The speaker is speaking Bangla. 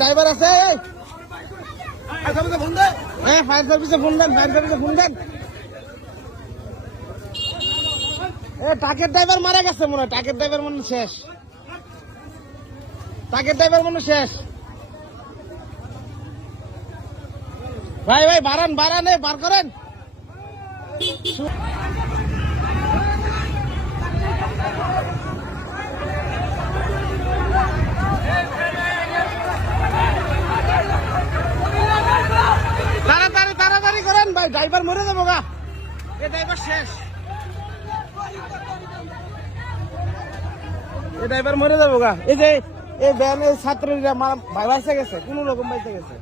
ড্রাইভার আছে? হ্যাঁ ফায়ার সার্ভিসে ফোন দেন ফায়ার সার্ভিসে ফোন দেন। মারা গেছে মনে হয় মনে শেষ। মনে শেষ। ভাই ভাই, বাড়ান বাড়ান বার করেন। ভাই ড্রাইভার মরে যাব গা। এ ড্রাইভার শেষ। এ ড্রাইভার মরে যাব গা। এই যে এই ব্যায়ামের ছাত্রীরা মারা বাইসে গেছে কোন রকম বাইসে গেছে।